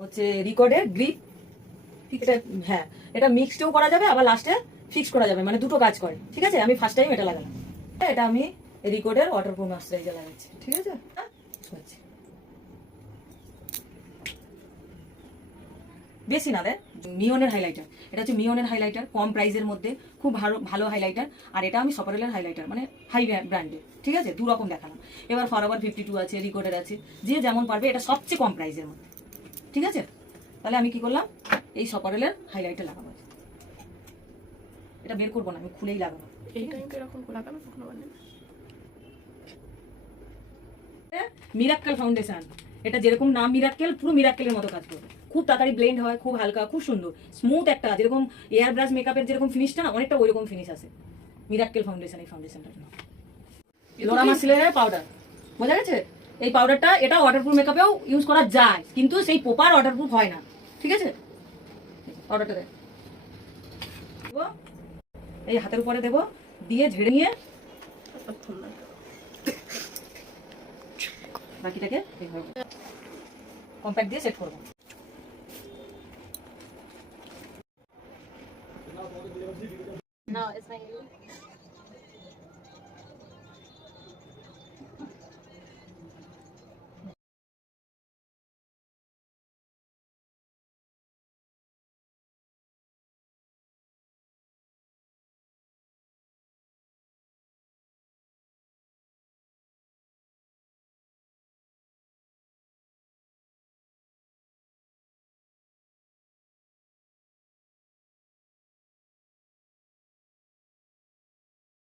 হচ্ছে রিকর্ডের গ্রিপ। এটা হ্যাঁ, এটা মিক্সডও করা যাবে, আবার লাস্টে ফিক্স করা যাবে, মানে দুটো কাজ করে। ঠিক আছে, আমি ফার্স্ট টাইম এটা লাগালাম। এটা আমি রিকর্ডের ওয়াটারপ্রুফ ময়েশ্চারাইজার লাগাচ্ছি। ঠিক আছে, বেশি না দেয়, মিওনের হাইলাইটার। এটা হচ্ছে মিওনের হাইলাইটার, কম প্রাইসের মধ্যে খুব ভালো ভালো হাইলাইটার। আর এটা আমি সপারেলের হাইলাইটার, মানে হাই ব্র্যান্ডের। ঠিক আছে, দু রকম দেখালাম। এবার ফরএভার 52 আছে, রিকর্ডের আছে, যে যেমন পারবে। এটা সবচেয়ে কম প্রাইসের মধ্যে। ঠিক আছে, তাহলে আমি কি করলাম, এই সপারেলের হাইলাইটার লাগাবো। এটা বের করবো না, আমি খুলেই লাগাবো। মিরাক্কেল ফাউন্ডেশন, এটা যেরকম নাম মিরাক্কেল, পুরো মিরাক্কেলের মতো কাজ করবে। খুব তাড়াতাড়ি ব্লেন্ড হয়, খুব হালকা, খুব সুন্দর স্মুথ একটা, যেরকম এয়ার ব্রাশ মেকআপের যেরকম ফিনিশটা না, অনেকটা ওইরকম ফিনিশ আছে মিরাক্কেল ফাউন্ডেশন। এই ফাউন্ডেশনটার নাম লোরা মার্সেলের পাউডার। বোঝা গেছে? এই পাউডারটা, এটা ওয়াটারপ্রুফ মেকআপেও ইউজ করা যায়, কিন্তু সেই প্রপার ওয়াটারপ্রুফ হয় না। ঠিক আছে, পাউডারটা দেখ, এই হাতের উপরে দেবো, দিয়ে ঝেড়ে নিয়ে বাকিটাকে এইভাবে কম্প্যাক্ট দিয়ে সেট করবো। No, it's not you.